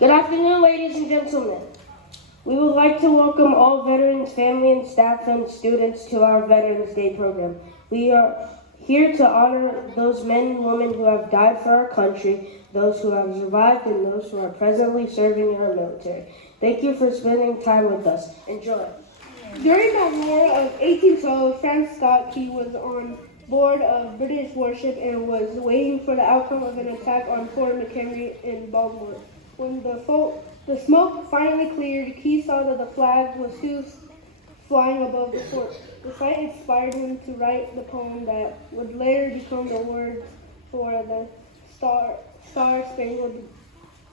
Good afternoon, ladies and gentlemen. We would like to welcome all veterans, family, and staff and students to our Veterans Day program. We are here to honor those men and women who have died for our country, those who have survived, and those who are presently serving in our military. Thank you for spending time with us. Enjoy. During the War of 1812, Francis Scott Key was on board of British warship and was waiting for the outcome of an attack on Fort McHenry in Baltimore. When the smoke finally cleared, Key saw that the flag was still flying above the fort. The sight inspired him to write the poem that would later become the words for the Star-Spangled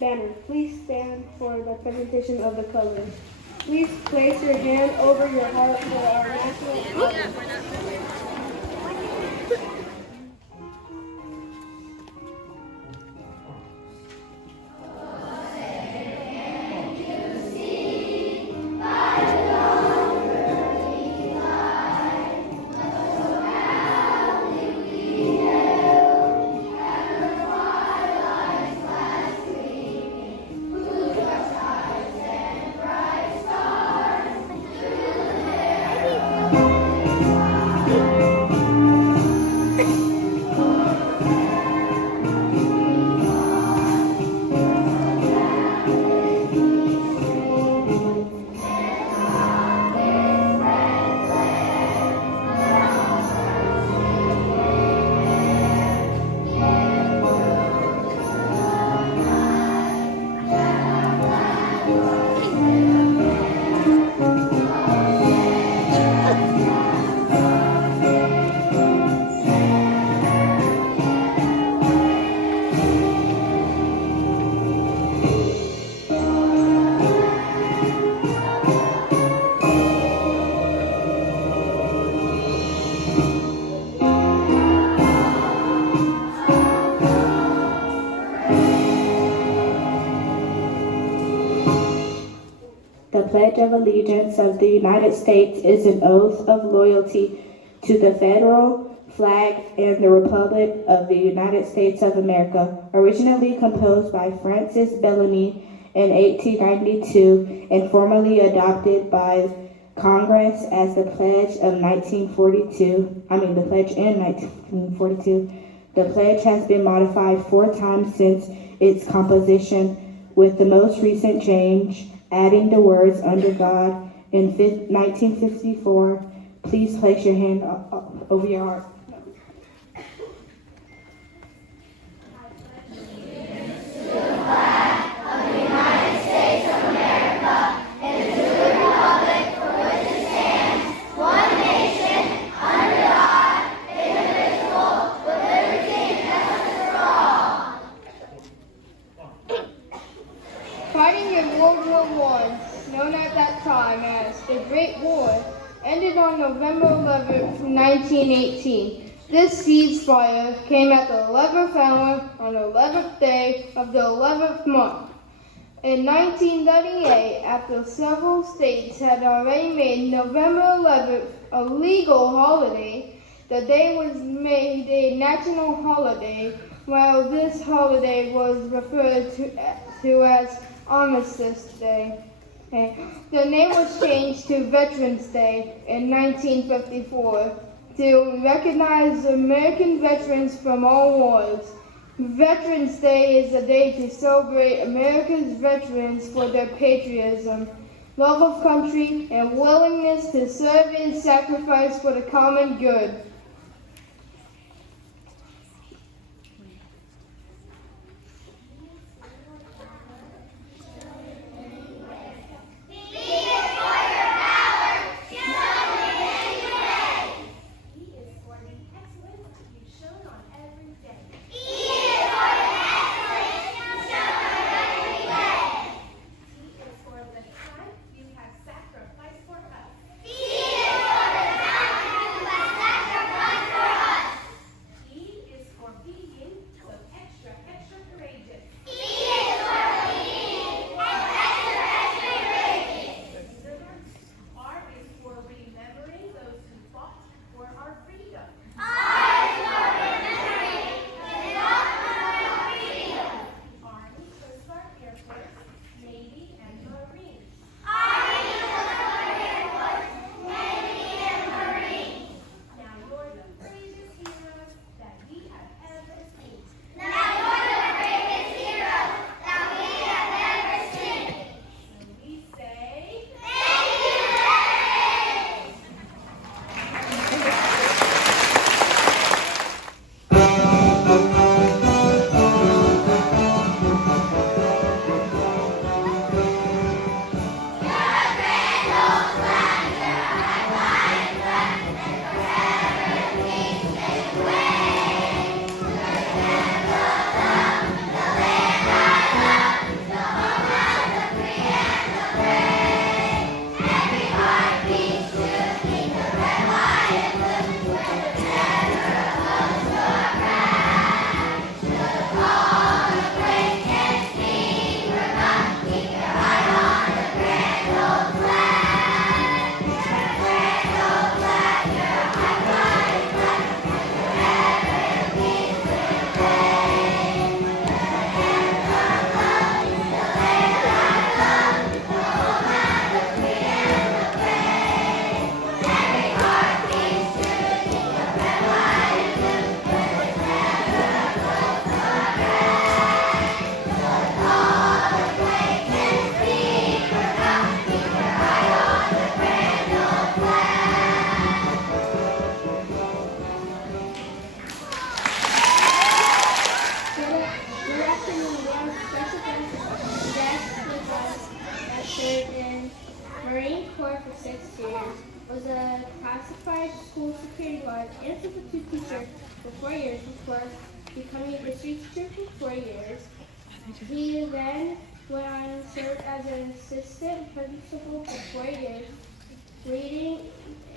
Banner. Please stand for the presentation of the colors. Please place your hand over your heart for our national anthem. The Pledge of Allegiance of the United States is an oath of loyalty to the federal flag and the Republic of the United States of America, originally composed by Francis Bellamy in 1892 and formally adopted by Congress as the Pledge in 1942. The pledge has been modified 4 times since its composition, with the most recent change adding the words "under God" in 1954. Please place your hand over your heart. Fighting in World War I, known at that time as the Great War, ended on November 11th, 1918. This ceasefire came at the 11th hour on the 11th day of the 11th month. In 1938, after several states had already made November 11th a legal holiday, the day was made a national holiday, while this holiday was referred to as Armistice Day. The name was changed to Veterans Day in 1954 to recognize American veterans from all wars. Veterans Day is a day to celebrate America's veterans for their patriotism, love of country, and willingness to serve and sacrifice for the common good. Sacrificed for us. Be it for the time you have sacrificed. history teacher for 4 years. He then went on and served as an assistant principal for 4 years, leading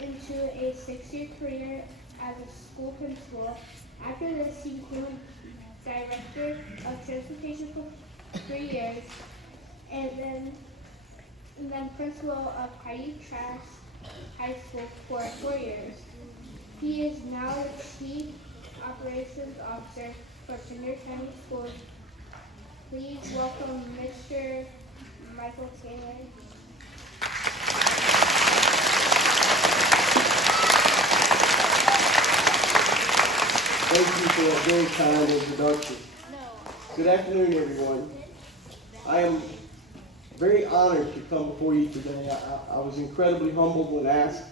into a 6-year career as a school principal. After this, he became director of transportation for 3 years, and then principal of Highview Trask High School for 4 years. He is now the Chief Operations Officer for Pender County Schools. Please welcome Mr. Michael Taylor. Thank you for that very kind introduction. Good afternoon, everyone. I am very honored to come before you today. I was incredibly humbled when asked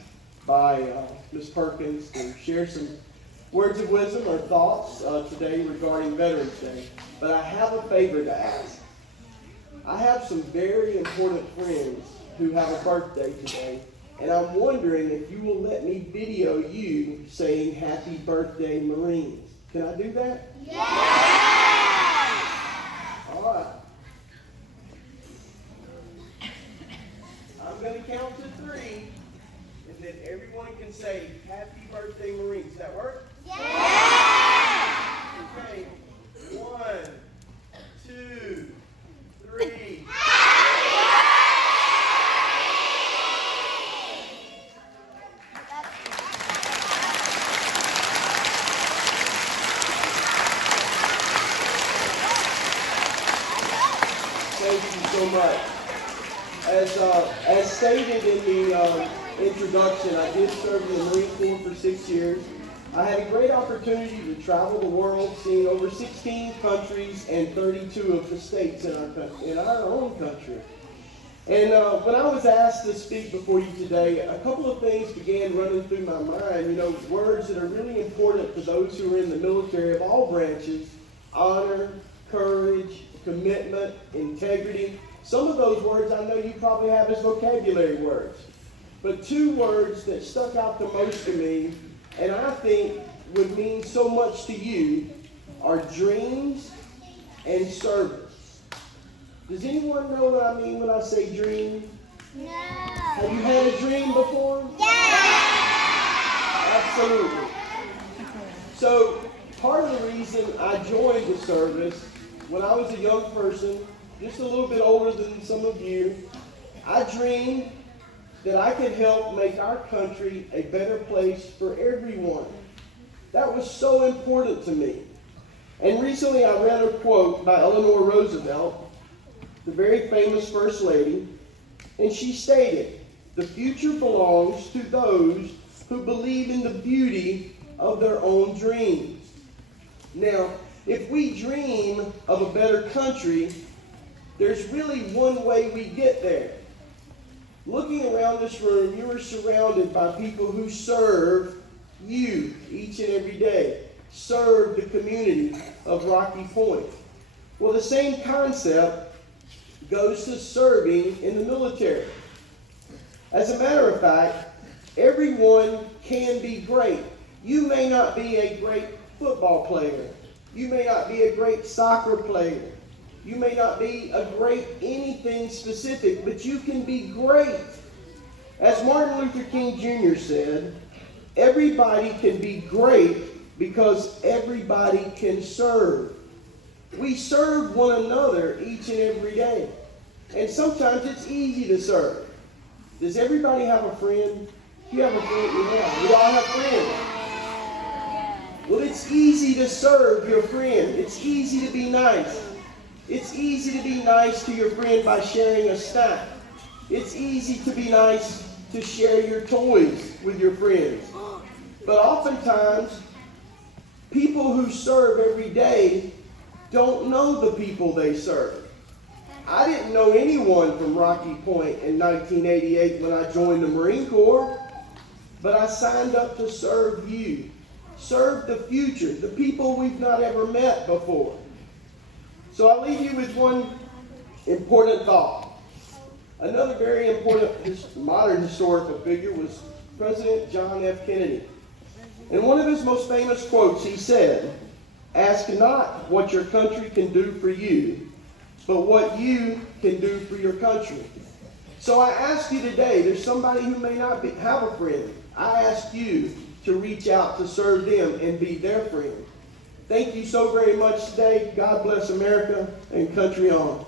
by Ms. Perkins to share some words of wisdom or thoughts today regarding Veterans Day. But I have a favor to ask. I have some very important friends who have a birthday today, and I'm wondering if you will let me video you saying happy birthday, Marines. Can I do that? Yeah! All right. I'm going to count to 3, and then everyone can say happy birthday, Marines. Does that work? Yeah! Okay. 1, 2, 3. Thank you so much. As stated in the introduction, I did serve in the Marine Corps for 6 years. I had a great opportunity to travel the world, seeing over 16 countries and 32 of the states in our own country. And when I was asked to speak before you today, a couple of things began running through my mind. Words that are really important to those who are in the military of all branches: honor, courage, commitment, integrity. Some of those words I know you probably have as vocabulary words. But 2 words that stuck out the most to me, and I think would mean so much to you, are dreams and service. Does anyone know what I mean when I say dream? No. Have you had a dream before? Yeah! Absolutely. So part of the reason I joined the service, when I was a young person, just a little bit older than some of you, I dreamed that I could help make our country a better place for everyone. That was so important to me. And recently I read a quote by Eleanor Roosevelt, the very famous First Lady, and she stated, "The future belongs to those who believe in the beauty of their own dreams." Now, if we dream of a better country, there's really one way we get there. Looking around this room, you are surrounded by people who serve you each and every day, serve the community of Rocky Point. Well, the same concept goes to serving in the military. As a matter of fact, everyone can be great. You may not be a great football player. You may not be a great soccer player. You may not be a great anything specific, but you can be great. As Martin Luther King Jr. said, everybody can be great because everybody can serve. We serve one another each and every day. And sometimes it's easy to serve. Does everybody have a friend? You have a friend? Yeah, we all have friends. Well, it's easy to serve your friend. It's easy to be nice. It's easy to be nice to your friend by sharing a snack. It's easy to be nice to share your toys with your friends. But oftentimes, people who serve every day don't know the people they serve. I didn't know anyone from Rocky Point in 1988 when I joined the Marine Corps, but I signed up to serve you. Serve the future, the people we've not ever met before. So I'll leave you with one important thought. Another very important modern historical figure was President John F. Kennedy. In one of his most famous quotes, he said, Ask not what your country can do for you, but what you can do for your country. So I ask you today, there's somebody who may not have a friend. I ask you to reach out to serve them and be their friend. Thank you so very much today. God bless America and country on.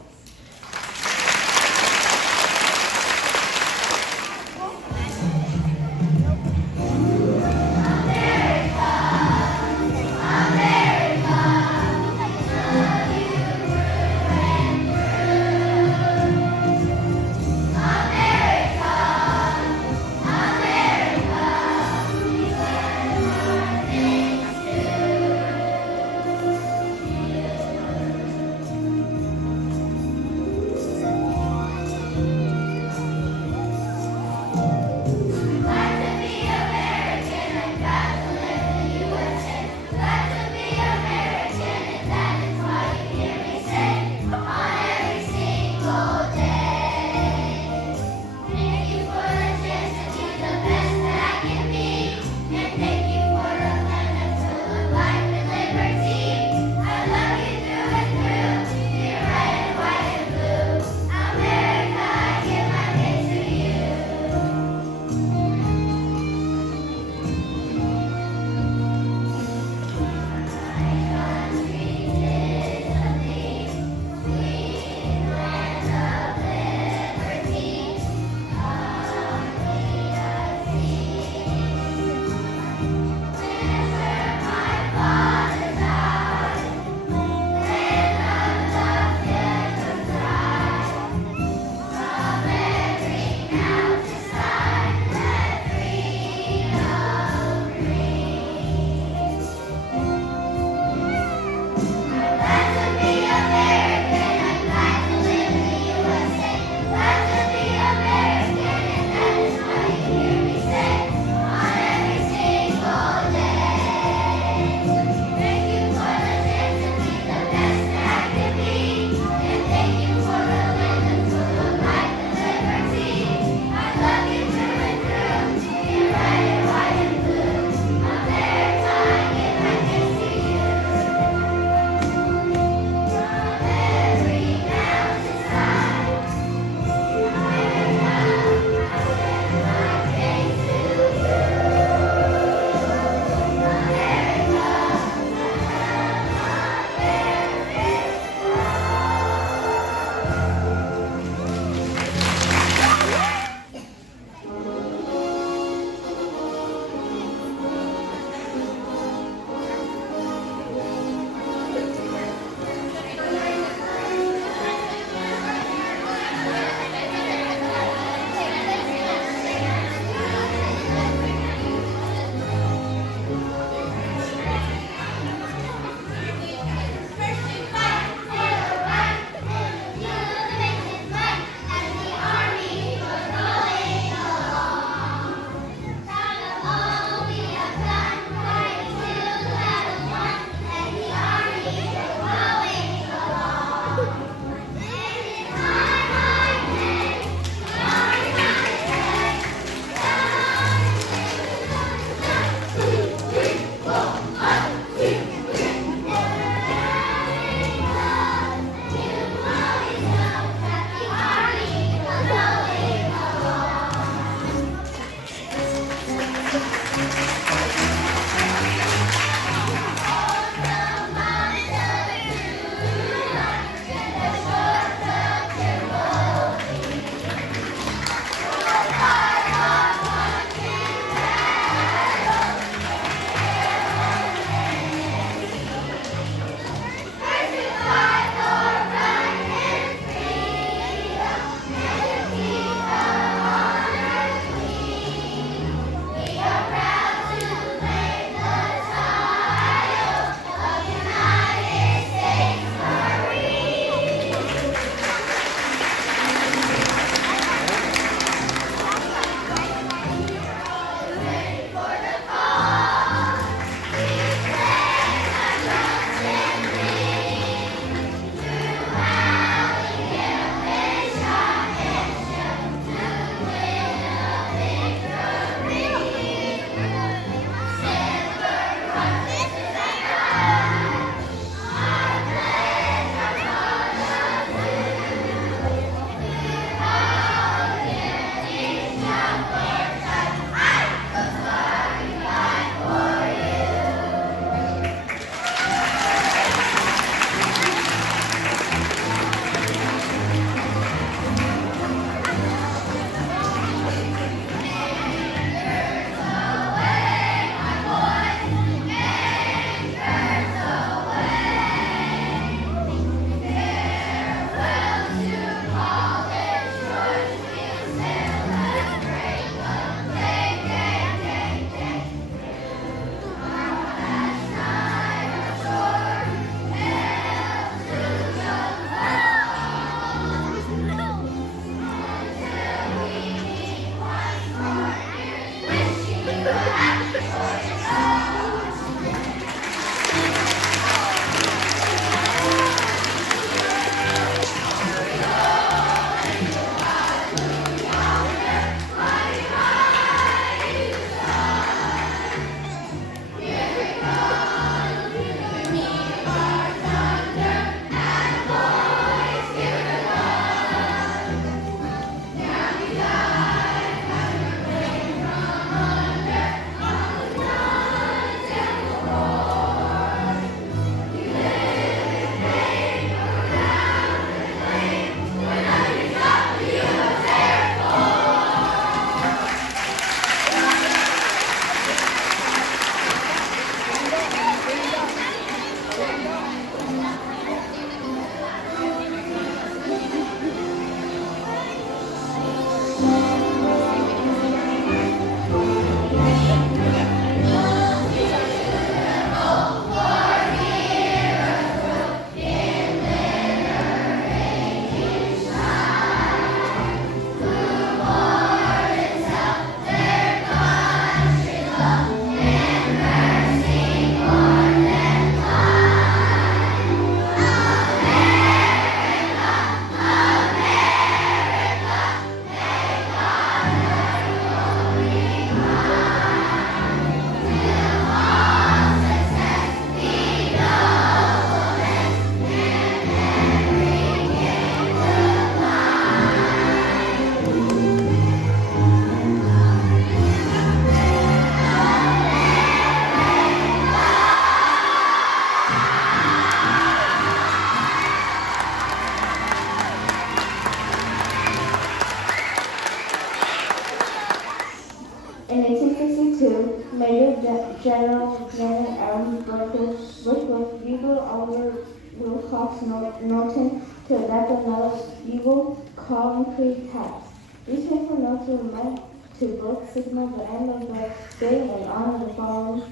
Wilcox Norton to adapt another evil concrete tax. These paper notes were meant to both signal the end of the day and honor the following.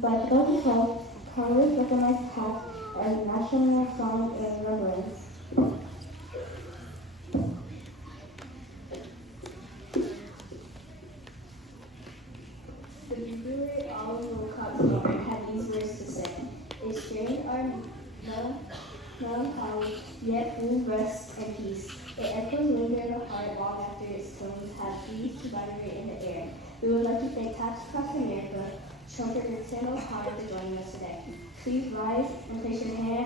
By 2012, Congress recognized tax as national song in remembrance. The Brewery Oliver Wilcox Norton had these words to say. They strained our melancholy, yet full rest and peace. It echoes linger in the heart long after its tones have ceased to vibrate in the air. We would like to thank Taps Across America, Trumpeter Tim O'Connor for joining us today. Please rise and place your hand